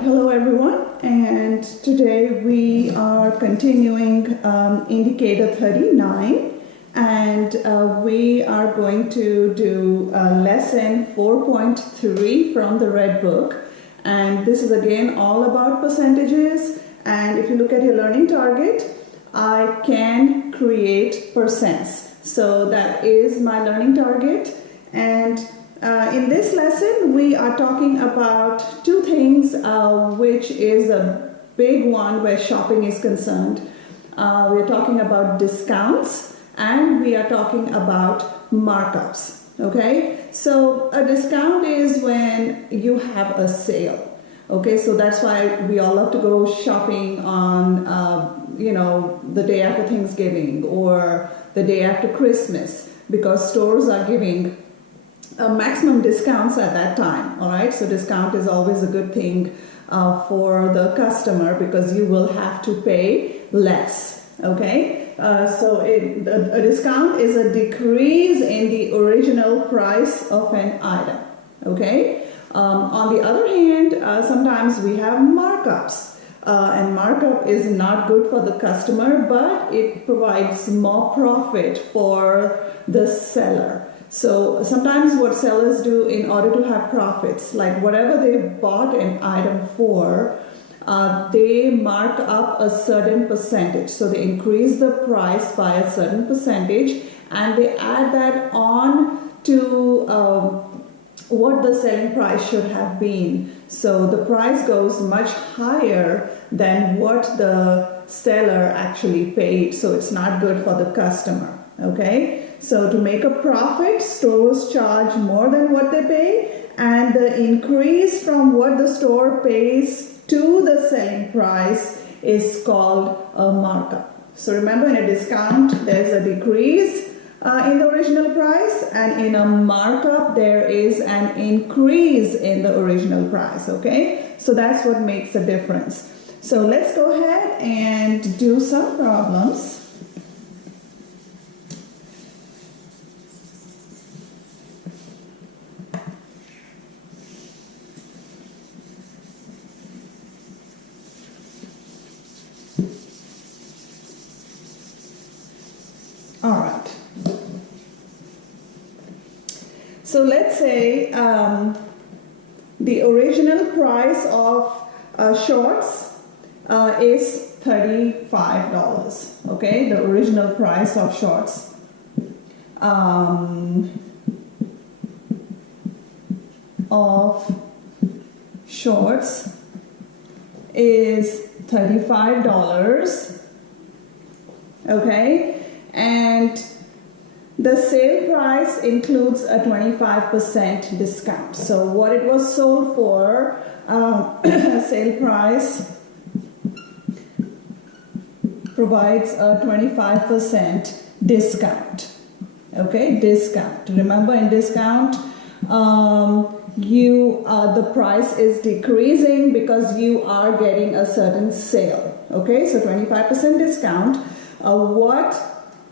Hello everyone, and today we are continuing indicator 39, and we are going to do lesson 4.3 from the red book. And this is again all about percentages, and if you look at your learning target, I can create percents. So that is my learning target, and in this lesson, we are talking about two things, which is a big one where shopping is concerned. We are talking about discounts and we are talking about markups. Okay, so a discount is when you have a sale. Okay, so that's why we all love to go shopping on, the day after Thanksgiving or the day after Christmas, because stores are giving maximum discounts at that time. All right, so discount is always a good thing for the customer because you will have to pay less. Okay, so a discount is a decrease in the original price of an item. Okay, on the other hand, sometimes we have markups, and markup is not good for the customer, but it provides more profit for the seller. So sometimes what sellers do in order to have profits, like whatever they bought an item for, they mark up a certain percentage. So they increase the price by a certain percentage and they add that on to what the selling price should have been. So the price goes much higher than what the seller actually paid. So it's not good for the customer. Okay? So to make a profit, stores charge more than what they pay, and the increase from what the store pays to the selling price is called a markup. So remember, in a discount, there's a decrease in the original price, and in a markup, there is an increase in the original price. Okay, so that's what makes the difference. So let's go ahead and do some problems. All right. So let's say the original price of shorts is $35. Okay, the original price of shorts. Is $35. Okay. And the sale price includes a 25% discount. So what it was sold for, sale price provides a 25% discount. Okay, discount. Remember, in discount, the price is decreasing because you are getting a certain sale. Okay, so 25% discount. What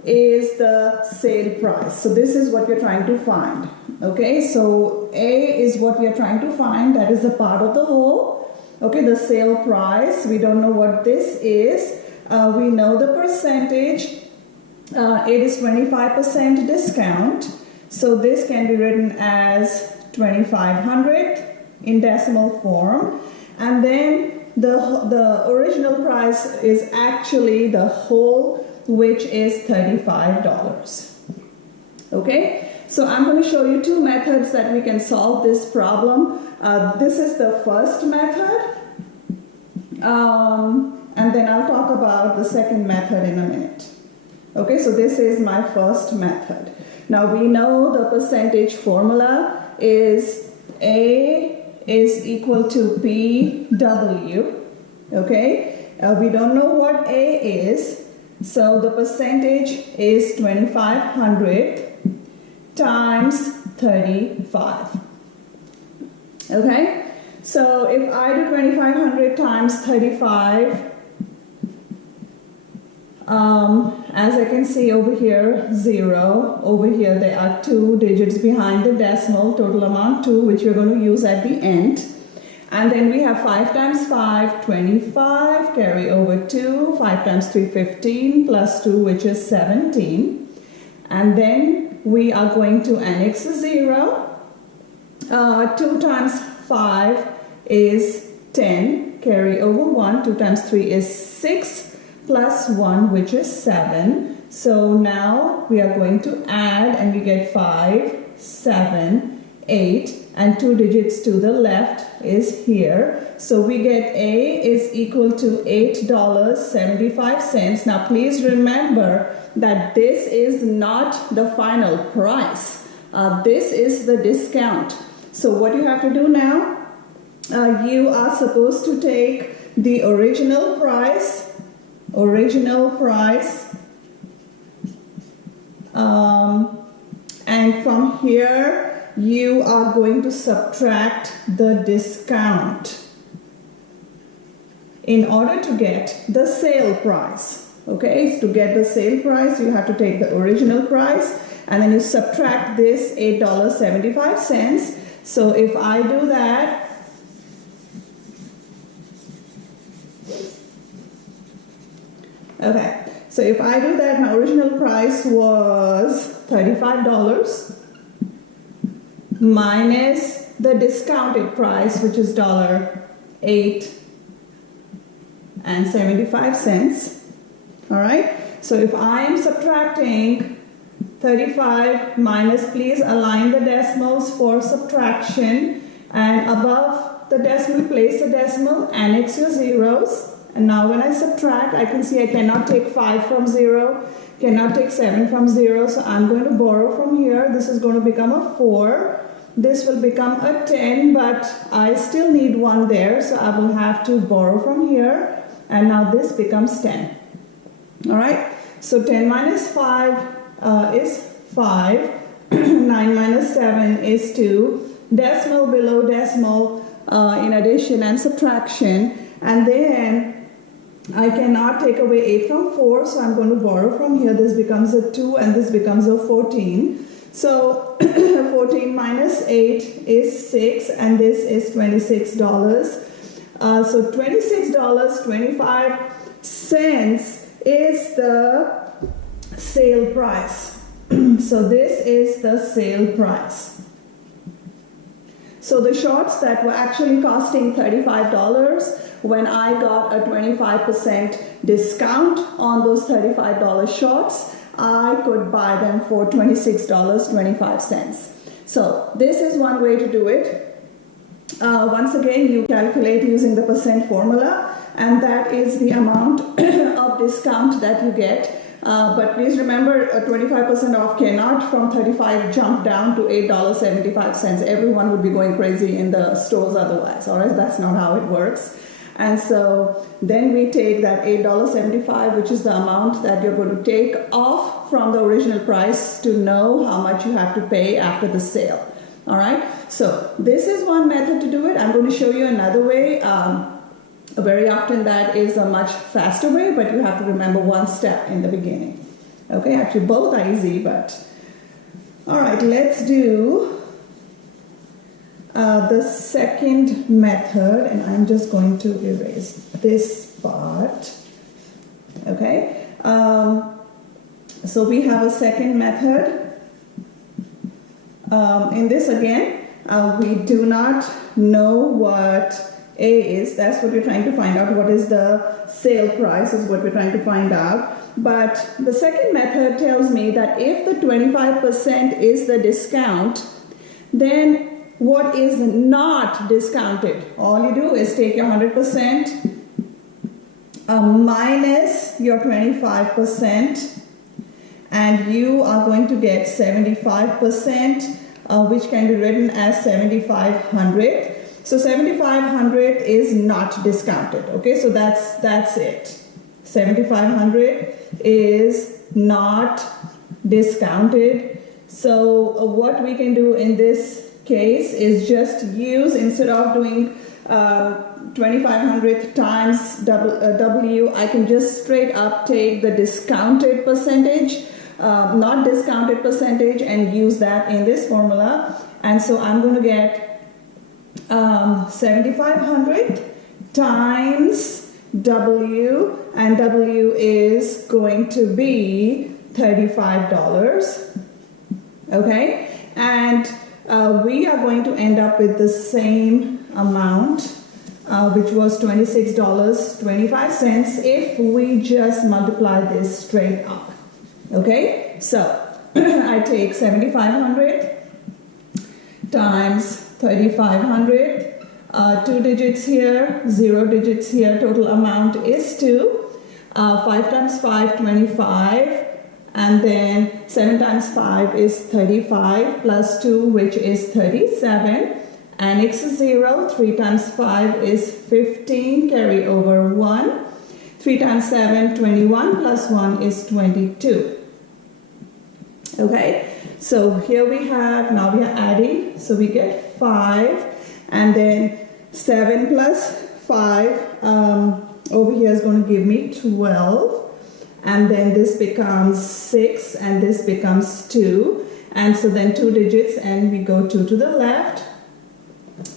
is the sale price? So this is what we're trying to find. Okay, so A is what we are trying to find. That is the part of the whole. Okay, the sale price. We don't know what this is. We know the percentage. It is 25% discount. So this can be written as 2,500 in decimal form. And then the original price is actually the whole, which is $35. Okay, so I'm going to show you two methods that we can solve this problem. This is the first method, and then I'll talk about the second method in a minute. Okay, so this is my first method. Now we know the percentage formula is A is equal to PW. Okay, we don't know what A is. So the percentage is 2,500 times 35. Okay, so if I do 2,500 times 35, as I can see over here, 0. Over here there are 2 digits behind the decimal, total amount 2, which we're going to use at the end. And then we have 5 times 5, 25, carry over 2, 5 times 3, 15, plus 2, which is 17. And then we are going to annex a 0. 2 times 5 is 10, carry over 1, 2 times 3 is 6, plus 1, which is 7. So now we are going to add, and we get 5, 7, 8, and 2 digits to the left is here. So we get A is equal to $8.75. Now please remember that this is not the final price. This is the discount. So what you have to do now, you are supposed to take the original price, and from here you are going to subtract the discount in order to get the sale price. Okay, to get the sale price, you have to take the original price and then you subtract this $8.75. So if I do that, okay, so if I do that, my original price was $35 minus the discounted price, which is $8.75. All right, so if I am subtracting 35 minus, please align the decimals for subtraction, and above the decimal place the decimal, annex your zeros. And now when I subtract, I can see I cannot take 5 from 0, cannot take 7 from 0, so I'm going to borrow from here. This is going to become a 4. This will become a 10, but I still need 1 there, so I will have to borrow from here, and now this becomes 10. All right, so 10 minus 5 is 5, 9 minus 7 is 2, decimal below decimal in addition and subtraction, and then I cannot take away 8 from 4, so I'm going to borrow from here. This becomes a 2 and this becomes a 14. So 14 minus 8 is 6 and this is $26. So $26.25 is the sale price. So this is the sale price. So the shorts that were actually costing $35, when I got a 25% discount on those $35 shorts, I could buy them for $26.25. So this is one way to do it. Once again, you calculate using the percent formula, and that is the amount of discount that you get. But please remember, 25% off cannot from 35 jump down to $8.75. Everyone would be going crazy in the stores otherwise. All right, that's not how it works. And so then we take that $8.75, which is the amount that you're going to take off from the original price to know how much you have to pay after the sale. All right, so this is one method to do it. I'm going to show you another way. Very often that is a much faster way, but you have to remember one step in the beginning. Okay, actually both are easy, but all right, let's do the second method, and I'm just going to erase this part. Okay, so we have a second method. In this again, we do not know what A is. That's what we're trying to find out. What is the sale price is what we're trying to find out. But the second method tells me that if the 25% is the discount, then what is not discounted? All you do is take your 100% minus your 25%, and you are going to get 75%, which can be written as 7,500. So 7,500 is not discounted. Okay, so that's it. 7,500 is not discounted. So what we can do in this case is just use, instead of doing 2,500 times W, I can just straight up take the discounted percentage, not discounted percentage, and use that in this formula. And so I'm going to get 7,500 times W, and W is going to be $35. Okay, and we are going to end up with the same amount, which was $26.25 if we just multiply this straight up. Okay, so I take 7,500 times 3,500, 2 digits here, 0 digits here, total amount is 2. 5 times 5, 25. And then 7 times 5 is 35 plus 2, which is 37. Annex 0, 3 times 5 is 15, carry over 1. 3 times 7, 21 plus 1 is 22. Okay, so here we have, now we are adding, so we get 5. And then 7 plus 5 over here is going to give me 12. And then this becomes 6, and this becomes 2. And so then 2 digits, and we go 2 to the left.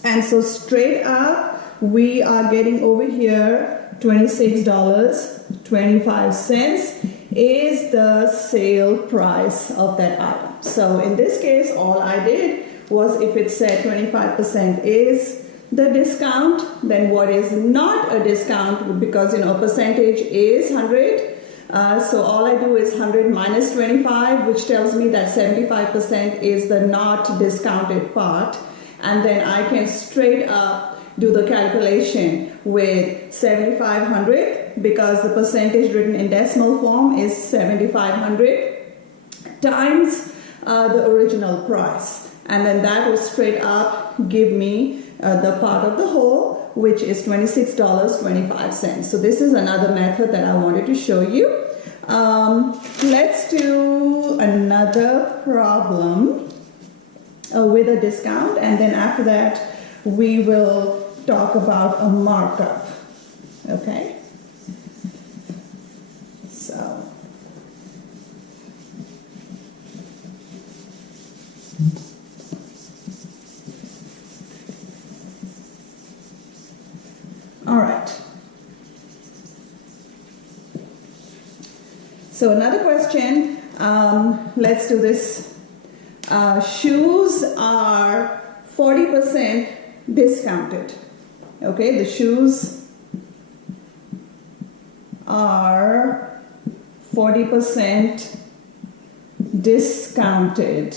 And so straight up, we are getting over here $26.25 is the sale price of that item. So in this case, all I did was, if it said 25% is the discount, then what is not a discount, because percentage is 100. So all I do is 100 minus 25, which tells me that 75% is the not discounted part. And then I can straight up do the calculation with 7,500, because the percentage written in decimal form is 7,500 times the original price. And then that will straight up give me the part of the whole, which is $26.25. So this is another method that I wanted to show you. Let's do another problem with a discount, and then after that we will talk about a markup. Okay, so all right. So another question, let's do this. Shoes are 40% discounted. Okay, the shoes are 40% discounted.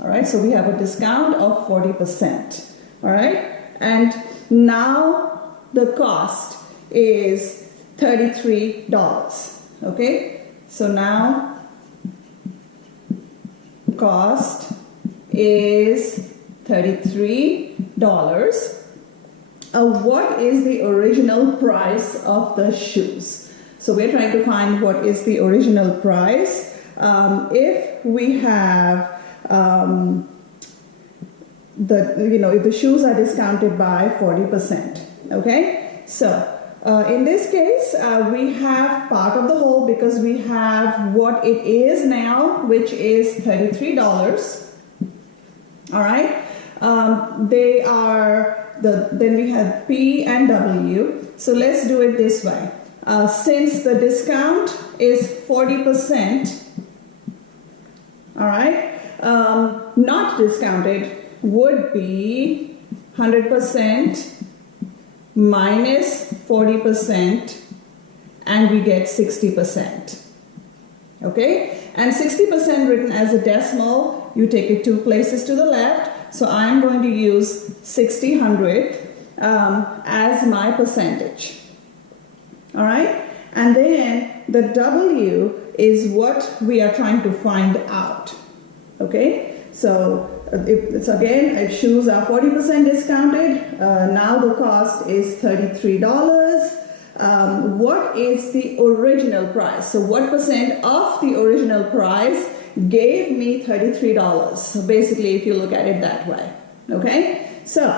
All right, so we have a discount of 40%. All right, and now the cost is $33. Okay, so now cost is $33. What is the original price of the shoes? So we're trying to find what is the original price. If we have if the shoes are discounted by 40%. Okay, so in this case, we have part of the whole, because we have what it is now, which is $33. All right. They are then we have P and W. So let's do it this way. Since the discount is 40%, all right, not discounted would be 100% minus 40%, and we get 60%. Okay, and 60% written as a decimal, you take it 2 places to the left. So I'm going to use 60/100 as my percentage. All right, and then the W is what we are trying to find out. Okay, so if shoes are 40% discounted. Now the cost is $33. What is the original price? So what percent of the original price gave me $33? So basically, if you look at it that way. Okay, so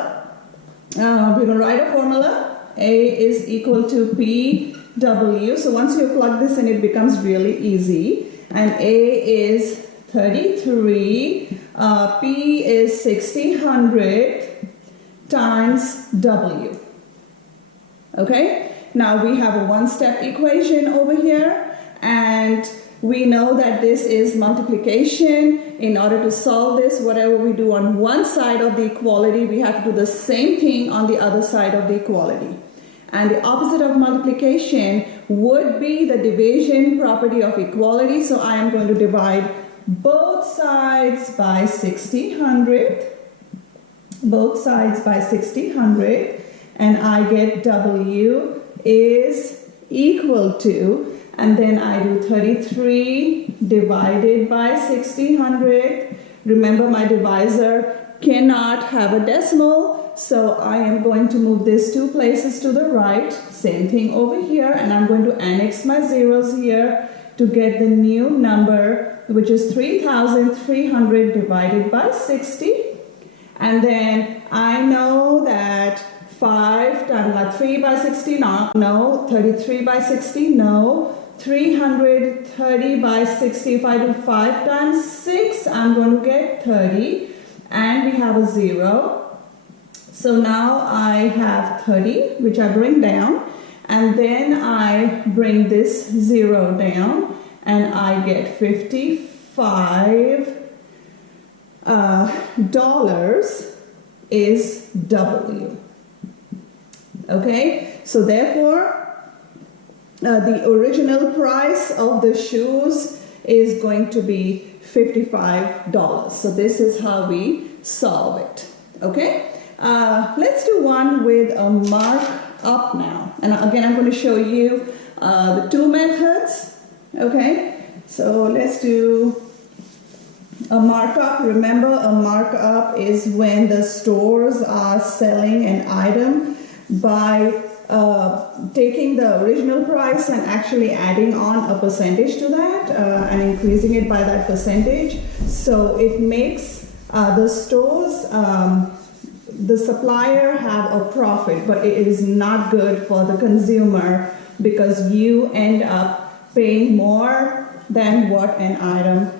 we're going to write a formula. A is equal to PW. So once you plug this in, it becomes really easy. And A is 33, P is 1600 times W. Okay, now we have a one-step equation over here, and we know that this is multiplication. In order to solve this, whatever we do on one side of the equality, we have to do the same thing on the other side of the equality. And the opposite of multiplication would be the division property of equality. So I am going to divide both sides by 1600. Both sides by 1600. And I get W is equal to, and then I do 33 divided by 1600. Remember, my divisor cannot have a decimal, so I am going to move this 2 places to the right. Same thing over here, and I'm going to annex my zeros here to get the new number, which is 3,300 divided by 60. And then I know that 5 times 3 by 60, no, 33 by 60, no, 330 by 60, if I do 5 times 6, I'm going to get 30, and we have a 0. So now I have 30, which I bring down, and then I bring this 0 down, and I get $55 dollars is W. Okay, so therefore the original price of the shoes is going to be $55. So this is how we solve it. Okay, let's do one with a markup now. And again, I'm going to show you the 2 methods. Okay, so let's do a markup. Remember, a markup is when the stores are selling an item by taking the original price and actually adding on a percentage to that and increasing it by that percentage. So it makes the stores, the supplier have a profit, but it is not good for the consumer because you end up paying more than what an item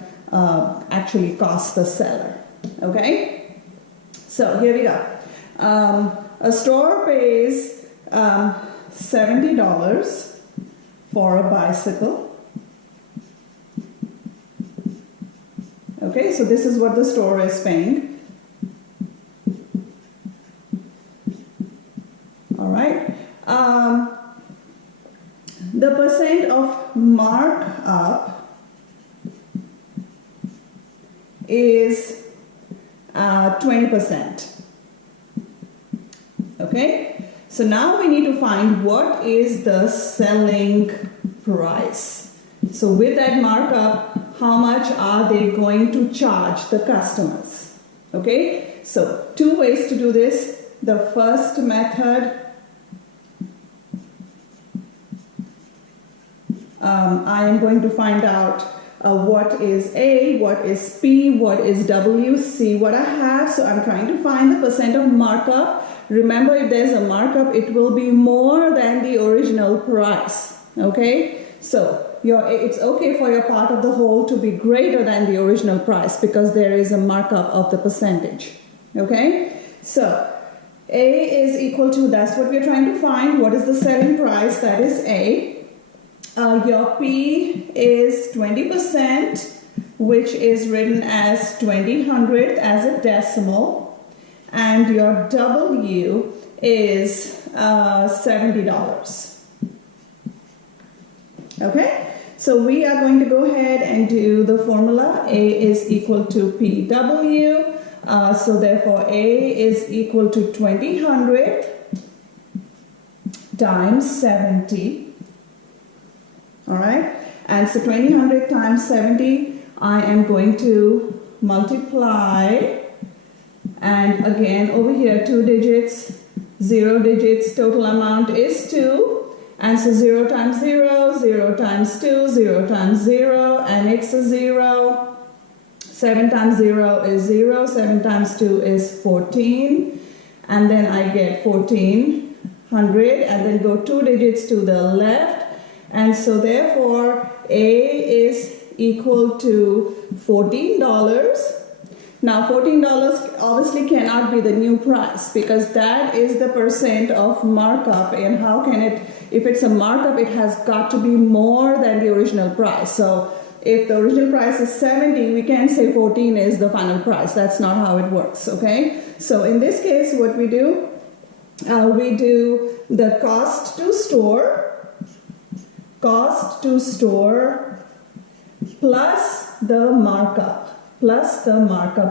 actually costs the seller. Okay? So here we go. A store pays $70 for a bicycle. Okay, so this is what the store is paying. All right. The percent of markup is 20%. Okay, so now we need to find what is the selling price. So with that markup, how much are they going to charge the customers? Okay, so 2 ways to do this. The first method, I am going to find out what is A, what is P, what is W, see what I have. So I'm trying to find the percent of markup. Remember, if there's a markup, it will be more than the original price. Okay, so it's okay for your part of the whole to be greater than the original price because there is a markup of the percentage. Okay, so A is equal to, that's what we're trying to find. What is the selling price? That is A. Your P is 20%, which is written as 20/100 as a decimal. And your W is $70. Okay, so we are going to go ahead and do the formula. A is equal to PW. So therefore A is equal to 20/100 times 70. All right, and so 20/100 times 70, I am going to multiply. And again, over here, 2 digits, 0 digits, total amount is 2. And so 0 times 0, 0 times 2, 0 times 0, annex a 0. 7 times 0 is 0, 7 times 2 is 14. And then I get 1400, and then go 2 digits to the left. And so therefore, A is equal to $14. Now $14 obviously cannot be the new price because that is the percent of markup, and how can it, if it's a markup, it has got to be more than the original price. So if the original price is 70, we can't say 14 is the final price. That's not how it works, okay? So in this case, what we do the cost to store plus the markup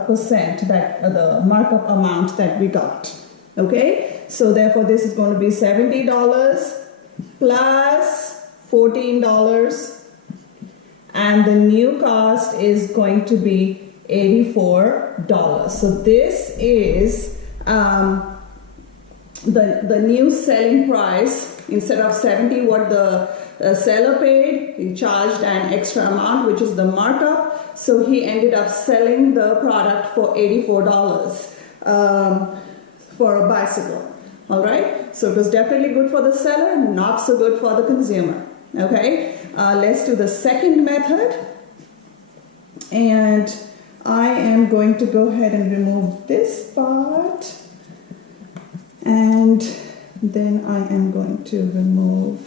percent, that the markup amount that we got. Okay, so therefore this is going to be $70 plus $14, and the new cost is going to be $84. So this is the new selling price. Instead of 70 what the seller paid, he charged an extra amount, which is the markup. So he ended up selling the product for $84 for a bicycle. All right, so it was definitely good for the seller, not so good for the consumer. Okay, let's do the second method, and I am going to go ahead and remove this part, and then I am going to remove,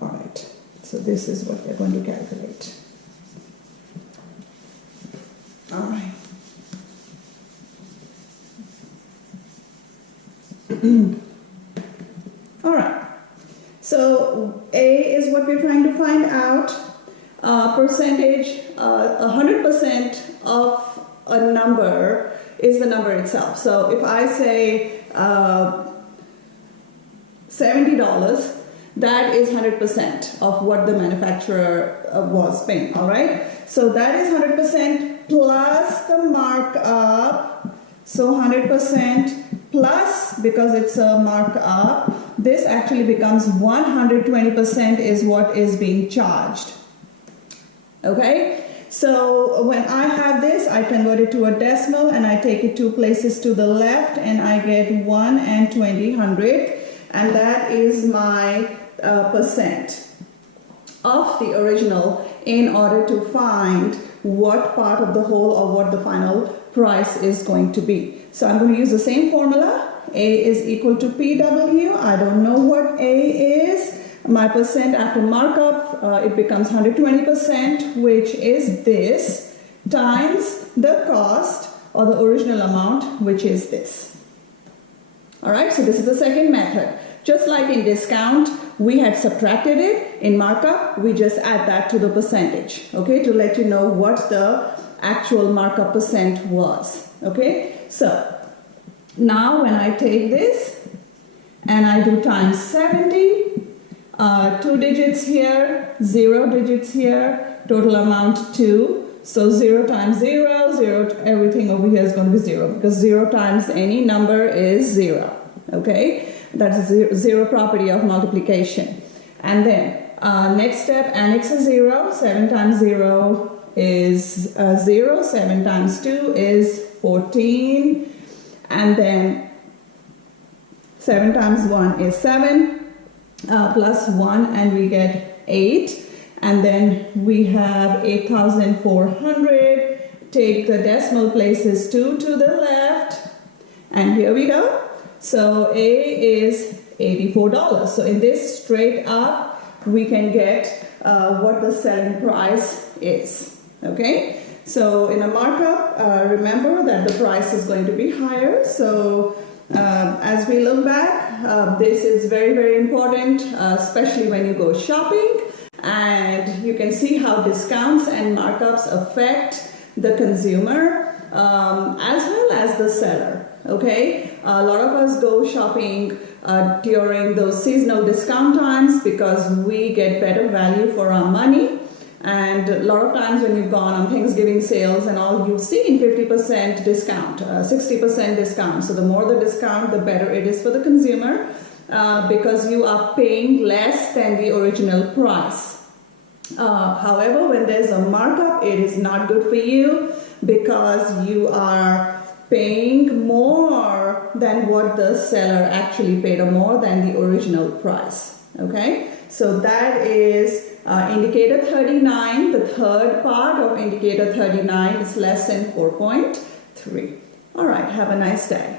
all right, so this is what we're going to calculate. All right. All right, so A is what we're trying to find out. Percentage, 100% of a number is the number itself. So if I say $70, that is 100% of what the manufacturer was paying, all right? So that is 100% plus the markup. So 100% plus, because it's a markup, this actually becomes 120% is what is being charged. Okay? So when I have this, I convert it to a decimal and I take it 2 places to the left and I get 1 and 20/100, and that is my percent of the original in order to find what part of the whole or what the final price is going to be. So I'm going to use the same formula. A is equal to PW. I don't know what A is. My percent after markup, it becomes 120%, which is this, times the cost or the original amount, which is this. All right, so this is the second method. Just like in discount, we had subtracted it. In markup, we just add that to the percentage, okay, to let you know what the actual markup percent was, okay? So now when I take this and I do times 70, 2 digits here, 0 digits here, total amount 2. So 0 times 0, 0, everything over here is going to be 0, because 0 times any number is 0, okay? That's a zero property of multiplication. And then next step, annex a 0. 7 times 0 is 0. 7 times 2 is 14. And then 7 times 1 is 7. Plus 1, and we get 8. And then we have 8,400. Take the decimal places 2 to the left. And here we go. So A is $84. So in this straight up, we can get what the selling price is. Okay? So in a markup, remember that the price is going to be higher. So as we look back, this is very, very important, especially when you go shopping. And you can see how discounts and markups affect the consumer as well as the seller. Okay, a lot of us go shopping during those seasonal discount times because we get better value for our money. And a lot of times when you've gone on Thanksgiving sales and all, you've seen 50% discount, 60% discount. So the more the discount, the better it is for the consumer because you are paying less than the original price. However, when there's a markup, it is not good for you because you are paying more than what the seller actually paid, or more than the original price. Okay, so that is Indicator 39, the third part of indicator 39 is lesson 4.3. All right, have a nice day.